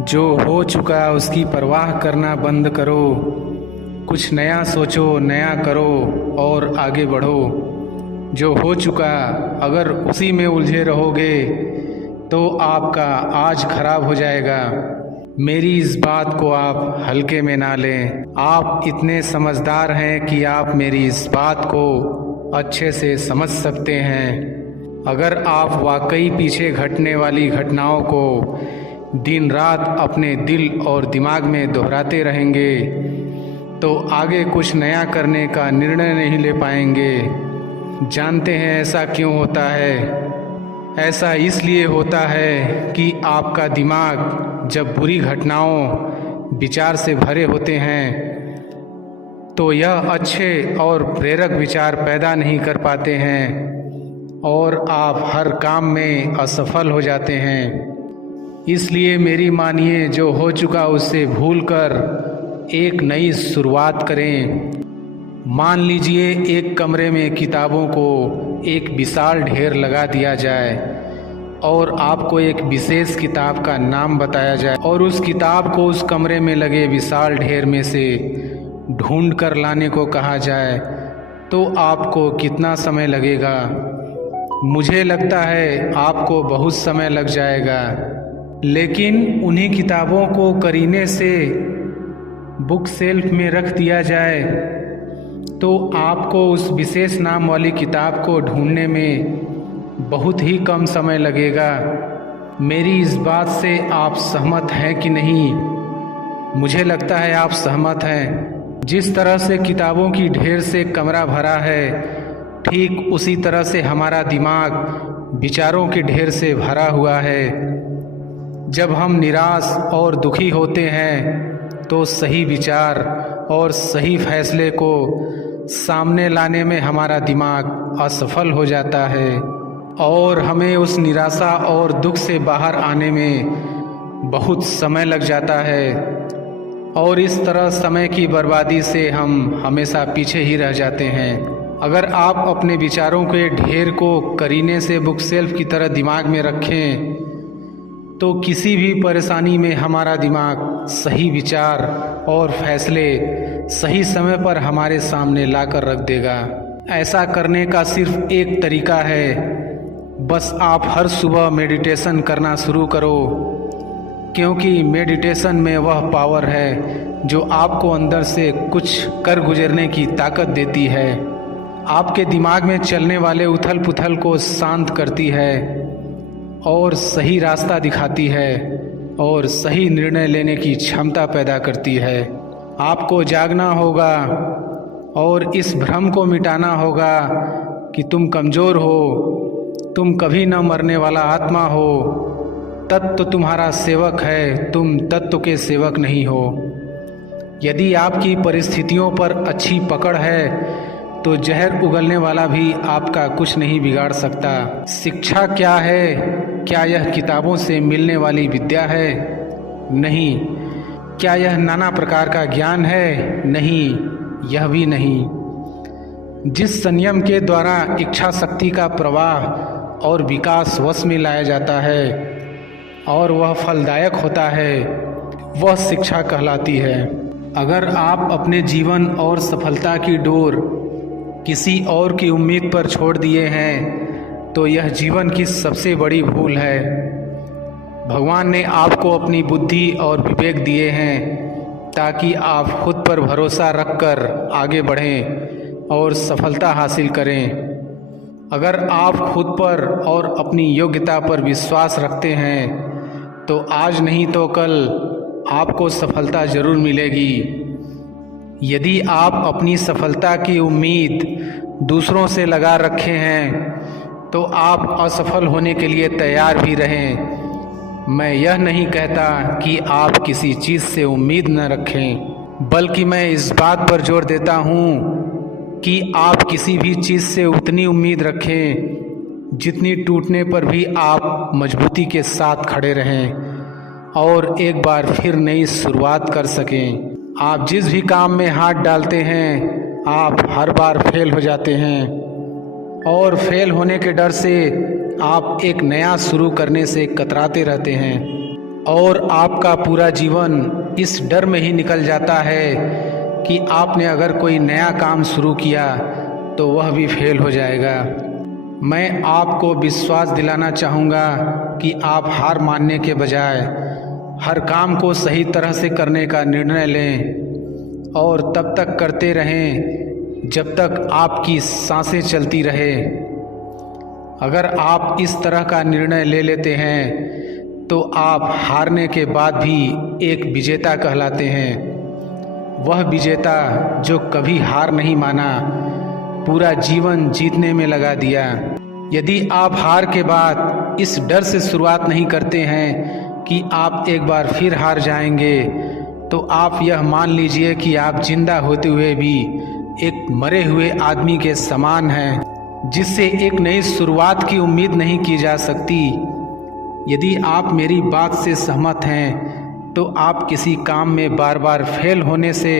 जो हो चुका उसकी परवाह करना बंद करो। कुछ नया सोचो, नया करो और आगे बढ़ो। जो हो चुका अगर उसी में उलझे रहोगे तो आपका आज खराब हो जाएगा। मेरी इस बात को आप हल्के में ना लें। आप इतने समझदार हैं कि आप मेरी इस बात को अच्छे से समझ सकते हैं। अगर आप वाकई पीछे घटने वाली घटनाओं को दिन रात अपने दिल और दिमाग में दोहराते रहेंगे तो आगे कुछ नया करने का निर्णय नहीं ले पाएंगे। जानते हैं ऐसा क्यों होता है? ऐसा इसलिए होता है कि आपका दिमाग जब बुरी घटनाओं विचार से भरे होते हैं तो यह अच्छे और प्रेरक विचार पैदा नहीं कर पाते हैं और आप हर काम में असफल हो जाते हैं। इसलिए मेरी मानिए, जो हो चुका उससे भूलकर एक नई शुरुआत करें। मान लीजिए एक कमरे में किताबों को एक विशाल ढेर लगा दिया जाए और आपको एक विशेष किताब का नाम बताया जाए और उस किताब को उस कमरे में लगे विशाल ढेर में से ढूंढ कर लाने को कहा जाए तो आपको कितना समय लगेगा? मुझे लगता है आपको बहुत समय लग जाएगा। लेकिन उन्हीं किताबों को करीने से बुक शेल्फ में रख दिया जाए तो आपको उस विशेष नाम वाली किताब को ढूंढने में बहुत ही कम समय लगेगा। मेरी इस बात से आप सहमत हैं कि नहीं? मुझे लगता है आप सहमत हैं। जिस तरह से किताबों की ढेर से कमरा भरा है, ठीक उसी तरह से हमारा दिमाग विचारों के ढेर से भरा हुआ है। जब हम निराश और दुखी होते हैं तो सही विचार और सही फैसले को सामने लाने में हमारा दिमाग असफल हो जाता है और हमें उस निराशा और दुख से बाहर आने में बहुत समय लग जाता है और इस तरह समय की बर्बादी से हम हमेशा पीछे ही रह जाते हैं। अगर आप अपने विचारों के ढेर को करीने से बुक शेल्फ की तरह दिमाग में रखें तो किसी भी परेशानी में हमारा दिमाग सही विचार और फैसले सही समय पर हमारे सामने लाकर रख देगा। ऐसा करने का सिर्फ एक तरीका है, बस आप हर सुबह मेडिटेशन करना शुरू करो, क्योंकि मेडिटेशन में वह पावर है जो आपको अंदर से कुछ कर गुजरने की ताकत देती है। आपके दिमाग में चलने वाले उथल पुथल को शांत करती है और सही रास्ता दिखाती है और सही निर्णय लेने की क्षमता पैदा करती है। आपको जागना होगा और इस भ्रम को मिटाना होगा कि तुम कमज़ोर हो, तुम कभी न मरने वाला आत्मा हो। तत्व तुम्हारा सेवक है, तुम तत्व के सेवक नहीं हो। यदि आपकी परिस्थितियों पर अच्छी पकड़ है तो जहर उगलने वाला भी आपका कुछ नहीं बिगाड़ सकता। शिक्षा क्या है? क्या यह किताबों से मिलने वाली विद्या है? नहीं। क्या यह नाना प्रकार का ज्ञान है? नहीं, यह भी नहीं। जिस संयम के द्वारा इच्छा शक्ति का प्रवाह और विकास वश में लाया जाता है और वह फलदायक होता है, वह शिक्षा कहलाती है। अगर आप अपने जीवन और सफलता की डोर किसी और की उम्मीद पर छोड़ दिए हैं तो यह जीवन की सबसे बड़ी भूल है। भगवान ने आपको अपनी बुद्धि और विवेक दिए हैं ताकि आप खुद पर भरोसा रखकर आगे बढ़ें और सफलता हासिल करें। अगर आप खुद पर और अपनी योग्यता पर विश्वास रखते हैं तो आज नहीं तो कल आपको सफलता ज़रूर मिलेगी। यदि आप अपनी सफलता की उम्मीद दूसरों से लगा रखे हैं तो आप असफल होने के लिए तैयार भी रहें। मैं यह नहीं कहता कि आप किसी चीज़ से उम्मीद न रखें, बल्कि मैं इस बात पर जोर देता हूँ कि आप किसी भी चीज़ से उतनी उम्मीद रखें जितनी टूटने पर भी आप मजबूती के साथ खड़े रहें और एक बार फिर नई शुरुआत कर सकें। आप जिस भी काम में हाथ डालते हैं आप हर बार फेल हो जाते हैं और फेल होने के डर से आप एक नया शुरू करने से कतराते रहते हैं। और आपका पूरा जीवन इस डर में ही निकल जाता है कि आपने अगर कोई नया काम शुरू किया तो वह भी फेल हो जाएगा। मैं आपको विश्वास दिलाना चाहूँगा कि आप हार मानने के बजाय हर काम को सही तरह से करने का निर्णय लें और तब तक करते रहें जब तक आपकी सांसें चलती रहे। अगर आप इस तरह का निर्णय ले लेते हैं तो आप हारने के बाद भी एक विजेता कहलाते हैं। वह विजेता जो कभी हार नहीं माना, पूरा जीवन जीतने में लगा दिया। यदि आप हार के बाद इस डर से शुरुआत नहीं करते हैं कि आप एक बार फिर हार जाएंगे, तो आप यह मान लीजिए कि आप जिंदा होते हुए भी एक मरे हुए आदमी के समान हैं, जिससे एक नई शुरुआत की उम्मीद नहीं की जा सकती। यदि आप मेरी बात से सहमत हैं तो आप किसी काम में बार बार फेल होने से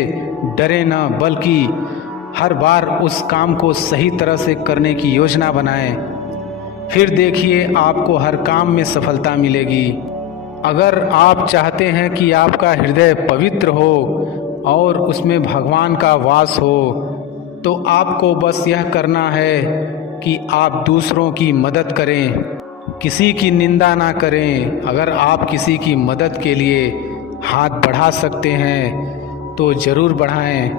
डरे न, बल्कि हर बार उस काम को सही तरह से करने की योजना बनाएं। फिर देखिए आपको हर काम में सफलता मिलेगी। अगर आप चाहते हैं कि आपका हृदय पवित्र हो और उसमें भगवान का वास हो, तो आपको बस यह करना है कि आप दूसरों की मदद करें, किसी की निंदा ना करें। अगर आप किसी की मदद के लिए हाथ बढ़ा सकते हैं तो ज़रूर बढ़ाएं।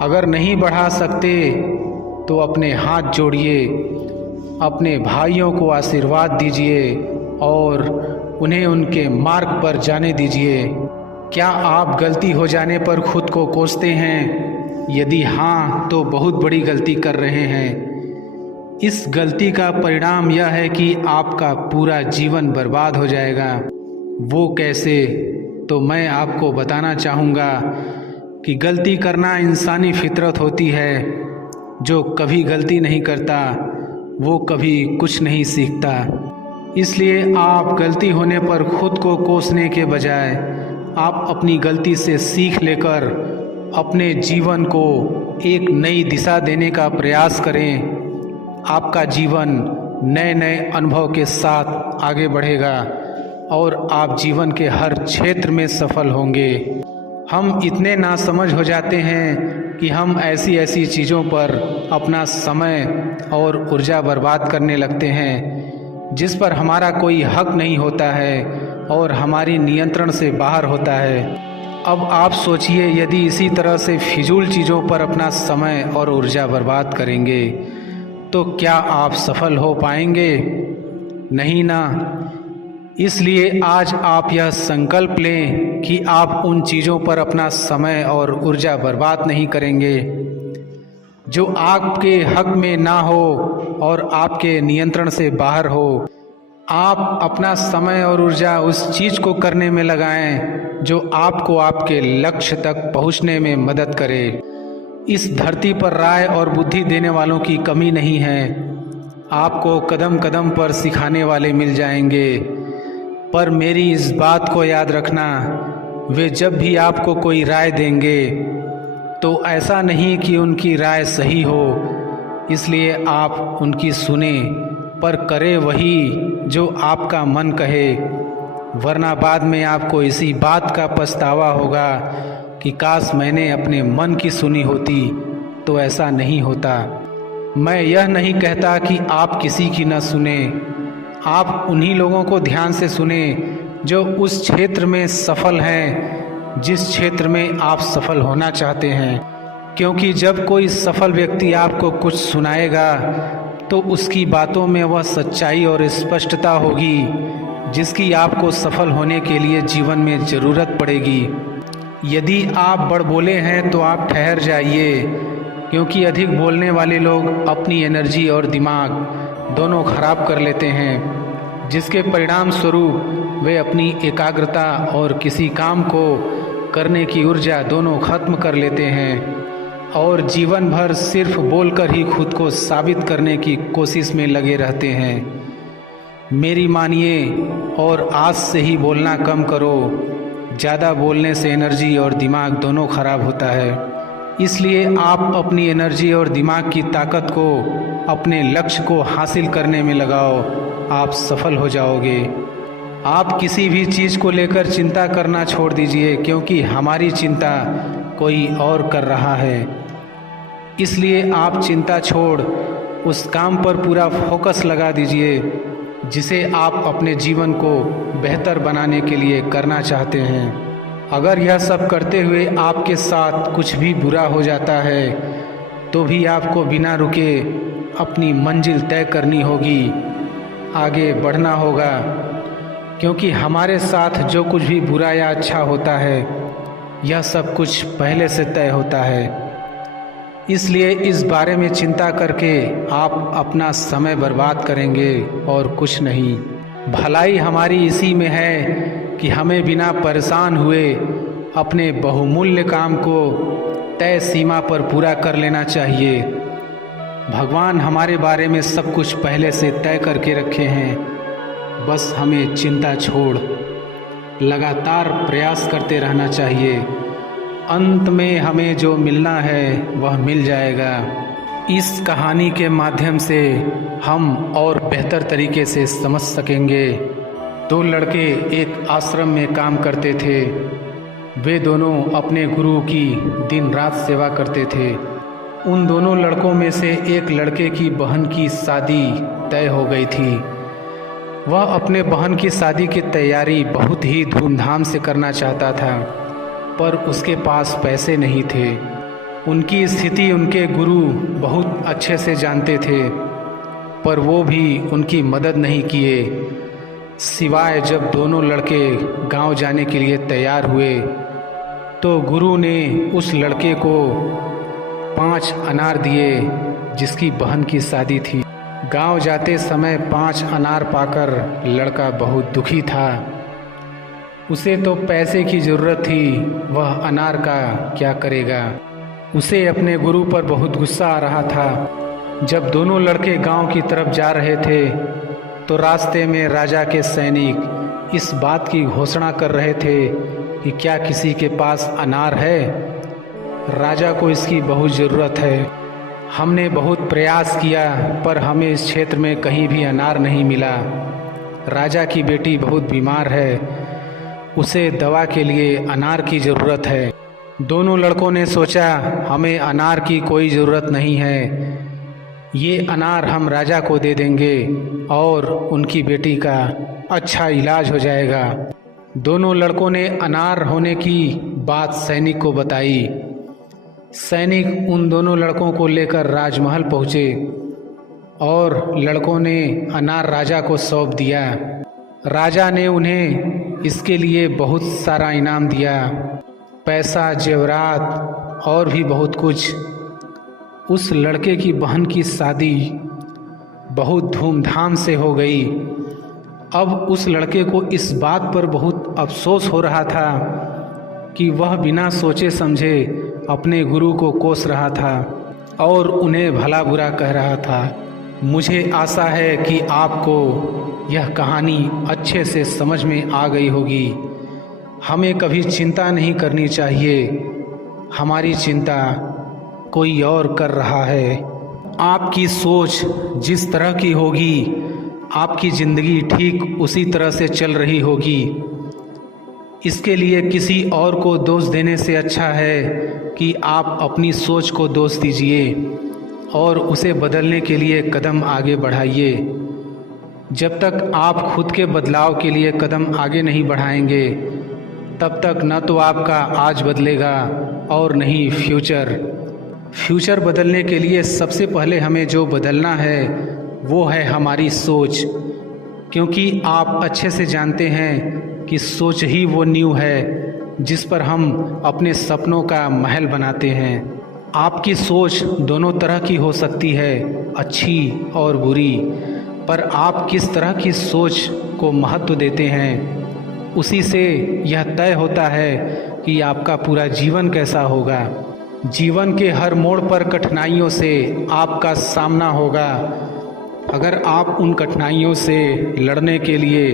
अगर नहीं बढ़ा सकते तो अपने हाथ जोड़िए, अपने भाइयों को आशीर्वाद दीजिए और उन्हें उनके मार्ग पर जाने दीजिए। क्या आप गलती हो जाने पर खुद को कोसते हैं? यदि हाँ, तो बहुत बड़ी गलती कर रहे हैं। इस गलती का परिणाम यह है कि आपका पूरा जीवन बर्बाद हो जाएगा। वो कैसे? तो मैं आपको बताना चाहूँगा कि गलती करना इंसानी फितरत होती है। जो कभी गलती नहीं करता वो कभी कुछ नहीं सीखता। इसलिए आप गलती होने पर खुद को कोसने के बजाय आप अपनी गलती से सीख लेकर अपने जीवन को एक नई दिशा देने का प्रयास करें। आपका जीवन नए नए अनुभव के साथ आगे बढ़ेगा और आप जीवन के हर क्षेत्र में सफल होंगे। हम इतने नासमझ हो जाते हैं कि हम ऐसी ऐसी चीज़ों पर अपना समय और ऊर्जा बर्बाद करने लगते हैं जिस पर हमारा कोई हक नहीं होता है और हमारी नियंत्रण से बाहर होता है। अब आप सोचिए, यदि इसी तरह से फिजूल चीज़ों पर अपना समय और ऊर्जा बर्बाद करेंगे तो क्या आप सफल हो पाएंगे? नहीं ना। इसलिए आज आप यह संकल्प लें कि आप उन चीज़ों पर अपना समय और ऊर्जा बर्बाद नहीं करेंगे जो आपके हक में ना हो और आपके नियंत्रण से बाहर हो। आप अपना समय और ऊर्जा उस चीज़ को करने में लगाएं जो आपको आपके लक्ष्य तक पहुंचने में मदद करे। इस धरती पर राय और बुद्धि देने वालों की कमी नहीं है। आपको कदम कदम पर सिखाने वाले मिल जाएंगे, पर मेरी इस बात को याद रखना, वे जब भी आपको कोई राय देंगे तो ऐसा नहीं कि उनकी राय सही हो, इसलिए आप उनकी सुने, पर करें वही जो आपका मन कहे, वरना बाद में आपको इसी बात का पछतावा होगा कि काश मैंने अपने मन की सुनी होती। तो ऐसा नहीं होता। मैं यह नहीं कहता कि आप किसी की न सुने। आप उन्हीं लोगों को ध्यान से सुने जो उस क्षेत्र में सफल हैं जिस क्षेत्र में आप सफल होना चाहते हैं, क्योंकि जब कोई सफल व्यक्ति आपको कुछ सुनाएगा तो उसकी बातों में वह सच्चाई और स्पष्टता होगी जिसकी आपको सफल होने के लिए जीवन में ज़रूरत पड़ेगी। यदि आप बड़बोले हैं तो आप ठहर जाइए, क्योंकि अधिक बोलने वाले लोग अपनी एनर्जी और दिमाग दोनों खराब कर लेते हैं, जिसके परिणाम स्वरूप वे अपनी एकाग्रता और किसी काम को करने की ऊर्जा दोनों खत्म कर लेते हैं और जीवन भर सिर्फ बोलकर ही खुद को साबित करने की कोशिश में लगे रहते हैं। मेरी मानिए और आज से ही बोलना कम करो। ज़्यादा बोलने से एनर्जी और दिमाग दोनों खराब होता है। इसलिए आप अपनी एनर्जी और दिमाग की ताकत को अपने लक्ष्य को हासिल करने में लगाओ। आप सफल हो जाओगे। आप किसी भी चीज़ को लेकर चिंता करना छोड़ दीजिए, क्योंकि हमारी चिंता कोई और कर रहा है। इसलिए आप चिंता छोड़ उस काम पर पूरा फोकस लगा दीजिए जिसे आप अपने जीवन को बेहतर बनाने के लिए करना चाहते हैं। अगर यह सब करते हुए आपके साथ कुछ भी बुरा हो जाता है तो भी आपको बिना रुके अपनी मंजिल तय करनी होगी, आगे बढ़ना होगा, क्योंकि हमारे साथ जो कुछ भी बुरा या अच्छा होता है यह सब कुछ पहले से तय होता है। इसलिए इस बारे में चिंता करके आप अपना समय बर्बाद करेंगे और कुछ नहीं। भलाई हमारी इसी में है कि हमें बिना परेशान हुए अपने बहुमूल्य काम को तय सीमा पर पूरा कर लेना चाहिए। भगवान हमारे बारे में सब कुछ पहले से तय करके रखे हैं, बस हमें चिंता छोड़ लगातार प्रयास करते रहना चाहिए। अंत में हमें जो मिलना है वह मिल जाएगा। इस कहानी के माध्यम से हम और बेहतर तरीके से समझ सकेंगे। दो लड़के एक आश्रम में काम करते थे। वे दोनों अपने गुरु की दिन रात सेवा करते थे। उन दोनों लड़कों में से एक लड़के की बहन की शादी तय हो गई थी। वह अपने बहन की शादी की तैयारी बहुत ही धूमधाम से करना चाहता था, पर उसके पास पैसे नहीं थे। उनकी स्थिति उनके गुरु बहुत अच्छे से जानते थे, पर वो भी उनकी मदद नहीं किए। सिवाय जब दोनों लड़के गांव जाने के लिए तैयार हुए तो गुरु ने उस लड़के को 5 अनार दिए जिसकी बहन की शादी थी। गांव जाते समय 5 अनार पाकर लड़का बहुत दुखी था। उसे तो पैसे की ज़रूरत थी, वह अनार का क्या करेगा। उसे अपने गुरु पर बहुत गुस्सा आ रहा था। जब दोनों लड़के गांव की तरफ जा रहे थे तो रास्ते में राजा के सैनिक इस बात की घोषणा कर रहे थे कि क्या किसी के पास अनार है, राजा को इसकी बहुत ज़रूरत है। हमने बहुत प्रयास किया पर हमें इस क्षेत्र में कहीं भी अनार नहीं मिला। राजा की बेटी बहुत बीमार है, उसे दवा के लिए अनार की ज़रूरत है। दोनों लड़कों ने सोचा हमें अनार की कोई ज़रूरत नहीं है, ये अनार हम राजा को दे देंगे और उनकी बेटी का अच्छा इलाज हो जाएगा। दोनों लड़कों ने अनार होने की बात सैनिक को बताई। सैनिक उन दोनों लड़कों को लेकर राजमहल पहुँचे और लड़कों ने अनार राजा को सौंप दिया। राजा ने उन्हें इसके लिए बहुत सारा इनाम दिया, पैसा, जेवरात और भी बहुत कुछ। उस लड़के की बहन की शादी बहुत धूमधाम से हो गई। अब उस लड़के को इस बात पर बहुत अफसोस हो रहा था कि वह बिना सोचे समझे अपने गुरु को कोस रहा था और उन्हें भला बुरा कह रहा था। मुझे आशा है कि आपको यह कहानी अच्छे से समझ में आ गई होगी। हमें कभी चिंता नहीं करनी चाहिए, हमारी चिंता कोई और कर रहा है। आपकी सोच जिस तरह की होगी, आपकी ज़िंदगी ठीक उसी तरह से चल रही होगी। इसके लिए किसी और को दोष देने से अच्छा है कि आप अपनी सोच को दोष दीजिए और उसे बदलने के लिए कदम आगे बढ़ाइए। जब तक आप खुद के बदलाव के लिए कदम आगे नहीं बढ़ाएंगे, तब तक न तो आपका आज बदलेगा और न ही फ्यूचर बदलने के लिए सबसे पहले हमें जो बदलना है वो है हमारी सोच, क्योंकि आप अच्छे से जानते हैं कि सोच ही वो नींव है जिस पर हम अपने सपनों का महल बनाते हैं। आपकी सोच दोनों तरह की हो सकती है, अच्छी और बुरी, पर आप किस तरह की सोच को महत्व देते हैं उसी से यह तय होता है कि आपका पूरा जीवन कैसा होगा। जीवन के हर मोड़ पर कठिनाइयों से आपका सामना होगा। अगर आप उन कठिनाइयों से लड़ने के लिए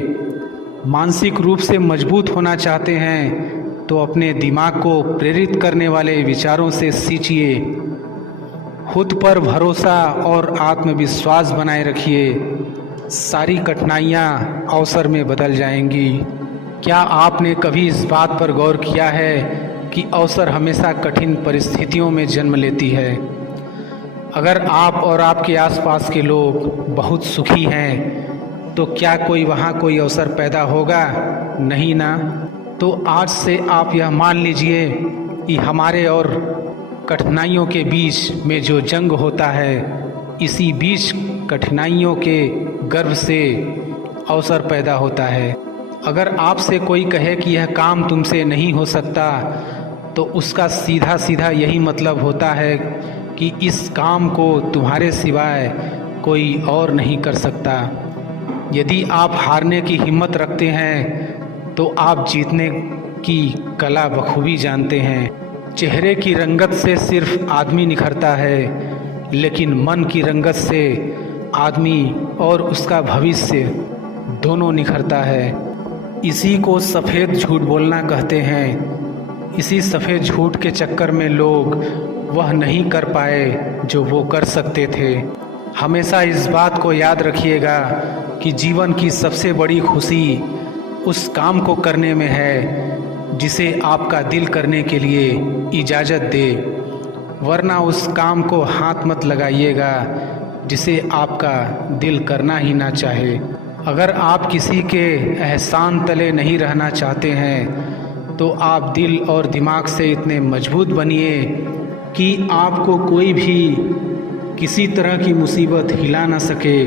मानसिक रूप से मजबूत होना चाहते हैं तो अपने दिमाग को प्रेरित करने वाले विचारों से सींचिए। खुद पर भरोसा और आत्मविश्वास बनाए रखिए। सारी कठिनाइयाँ अवसर में बदल जाएंगी। क्या आपने कभी इस बात पर गौर किया है कि अवसर हमेशा कठिन परिस्थितियों में जन्म लेती है? अगर आप और आपके आसपास के लोग बहुत सुखी हैं तो क्या कोई अवसर पैदा होगा? नहीं ना। तो आज से आप यह मान लीजिए कि हमारे और कठिनाइयों के बीच में जो जंग होता है, इसी बीच कठिनाइयों के गर्भ से अवसर पैदा होता है। अगर आपसे कोई कहे कि यह काम तुमसे नहीं हो सकता, तो उसका सीधा सीधा यही मतलब होता है कि इस काम को तुम्हारे सिवाय कोई और नहीं कर सकता। यदि आप हारने की हिम्मत रखते हैं तो आप जीतने की कला बखूबी जानते हैं। चेहरे की रंगत से सिर्फ आदमी निखरता है, लेकिन मन की रंगत से आदमी और उसका भविष्य दोनों निखरता है। इसी को सफ़ेद झूठ बोलना कहते हैं। इसी सफ़ेद झूठ के चक्कर में लोग वह नहीं कर पाए जो वो कर सकते थे। हमेशा इस बात को याद रखिएगा कि जीवन की सबसे बड़ी खुशी उस काम को करने में है जिसे आपका दिल करने के लिए इजाज़त दे, वरना उस काम को हाथ मत लगाइएगा जिसे आपका दिल करना ही ना चाहे। अगर आप किसी के एहसान तले नहीं रहना चाहते हैं तो आप दिल और दिमाग से इतने मजबूत बनिए कि आपको कोई भी किसी तरह की मुसीबत हिला ना सके।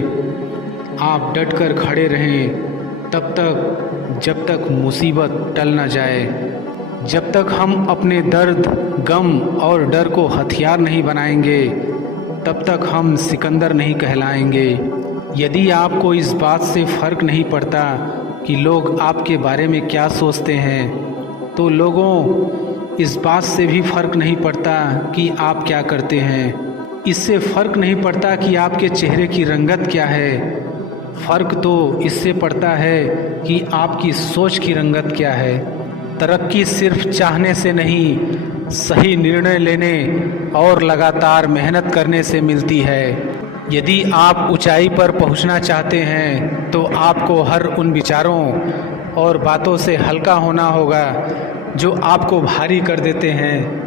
आप डटकर खड़े रहें तब तक जब तक मुसीबत टल ना जाए। जब तक हम अपने दर्द, गम और डर को हथियार नहीं बनाएंगे, तब तक हम सिकंदर नहीं कहलाएंगे। यदि आपको इस बात से फ़र्क नहीं पड़ता कि लोग आपके बारे में क्या सोचते हैं, तो लोगों इस बात से भी फ़र्क नहीं पड़ता कि आप क्या करते हैं। इससे फ़र्क नहीं पड़ता कि आपके चेहरे की रंगत क्या है। फ़र्क तो इससे पड़ता है कि आपकी सोच की रंगत क्या है। तरक्की सिर्फ चाहने से नहीं, सही निर्णय लेने और लगातार मेहनत करने से मिलती है। यदि आप ऊंचाई पर पहुंचना चाहते हैं तो आपको हर उन विचारों और बातों से हल्का होना होगा जो आपको भारी कर देते हैं।